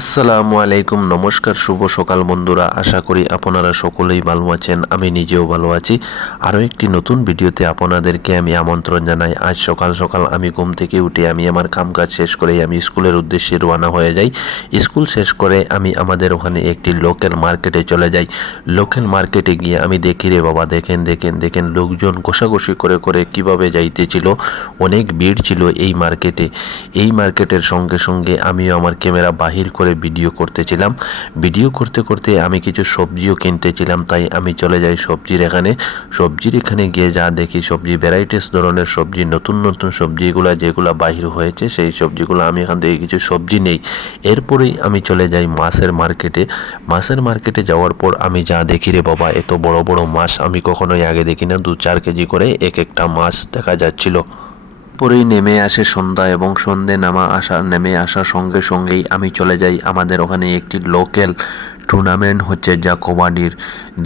আসসালামু আলাইকুম, নমস্কার, শুভ সকাল বন্ধুরা। আশা করি আপনারা সকলেই ভালো আছেন, আমি নিজেও ভালো আছি। আরও একটি নতুন ভিডিওতে আপনাদেরকে আমি আমন্ত্রণ জানাই। আজ সকাল সকাল আমি ঘুম থেকে উঠে আমি আমার কামকাজ শেষ করেই আমি স্কুলের উদ্দেশ্যে রওনা হয়ে যাই। স্কুল শেষ করে আমি আমাদের ওখানে একটি লোকাল মার্কেটে চলে যাই। লোকাল মার্কেটে গিয়ে আমি দেখি রে বাবা, দেখেন দেখেন দেখেন লোকজন কষাকষি করে করে কীভাবে যাইতেছিল। অনেক ভিড় ছিল এই মার্কেটে এই মার্কেটের সঙ্গে সঙ্গে আমিও আমার ক্যামেরা বাহির করে ভিডিও করতেছিলাম। ভিডিও করতে করতে আমি কিছু সবজিও কিনতেছিলাম, তাই আমি চলে যাই সবজির এখানে। সবজির এখানে গিয়ে যা দেখি, সবজি ভ্যারাইটিস ধরনের সবজি, নতুন নতুন সবজিগুলো যেগুলো বাহির হয়েছে, সেই সবজিগুলো আমি এখান থেকে কিছু সবজি নেই। এরপরেই আমি চলে যাই মাছের মার্কেটে মাছের মার্কেটে যাওয়ার পর আমি যা দেখি রে বাবা, এত বড় বড় মাছ আমি কখনোই আগে দেখি না দু চার কেজি করে এক একটা মাছ দেখা যাচ্ছিল। পরেই নেমে আসে সন্ধ্যা এবং সন্ধে নামা আসা নেমে আসার সঙ্গে সঙ্গেই আমি চলে যাই। আমাদের ওখানে একটি লোকাল টুর্নামেন্ট হচ্ছে যা কবাডির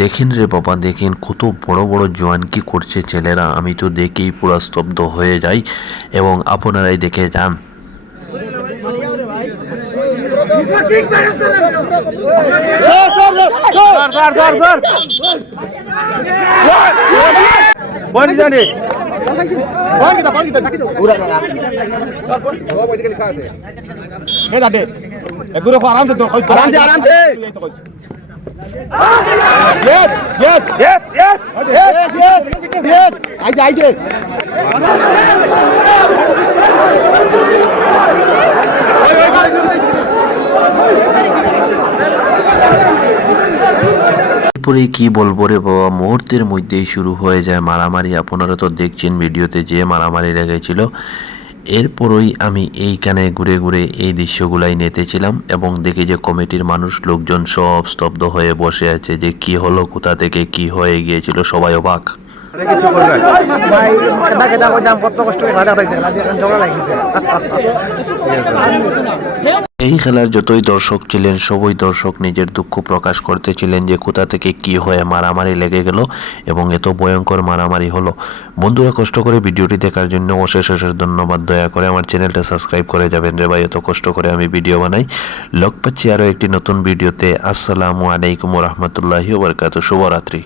দেখেন রে বাবা দেখেন কত বড় বড় জোয়ান কি করছে ছেলেরা। আমি তো দেখেই পুরো স্তব্ধ হয়ে যাই এবং আপনারাই দেখে যান। Sir sir sir sir. জানি আরামসে আরামসে Yes, yes, yes, yes, yes, yes, yes. আইছে আইছে এরপরে কি বলব রে বাবা? মুহূর্তের মধ্যেই শুরু হয়ে যায় মারামারি। আপনারা তো দেখছেন ভিডিওতে যে মারামারি লেগেছিল। এরপরই আমি এইখানে ঘুরে ঘুরে এই দৃশ্যগুলাই নিতেছিলাম এবং দেখি যে কমিটির মানুষ লোকজন সব স্তব্ধ হয়ে বসে আছে যে কি হলো কোথা থেকে কি হয়ে গিয়েছিল সবাই অবাক। ভাই কত কষ্ট করে ঝগড়া এই খেলার যতই দর্শক ছিলেন, সবই দর্শক নিজের দুঃখ প্রকাশ করতেছিলেন যে কোথা থেকে কি হয়ে মারামারি লেগে গেল এবং এত ভয়ঙ্কর মারামারি হলো। বন্ধুরা, কষ্ট করে ভিডিওটি দেখার জন্য অশেষ অশেষ ধন্যবাদ। দয়া করে আমার চ্যানেলটা সাবস্ক্রাইব করে যাবেন রে ভাই, এত কষ্ট করে আমি ভিডিও বানাই। লোক পাচ্ছি আরও একটি নতুন ভিডিওতে। আসসালামু আলাইকুম রহমতুল্লাহি ওবরকাত শুভরাত্রি।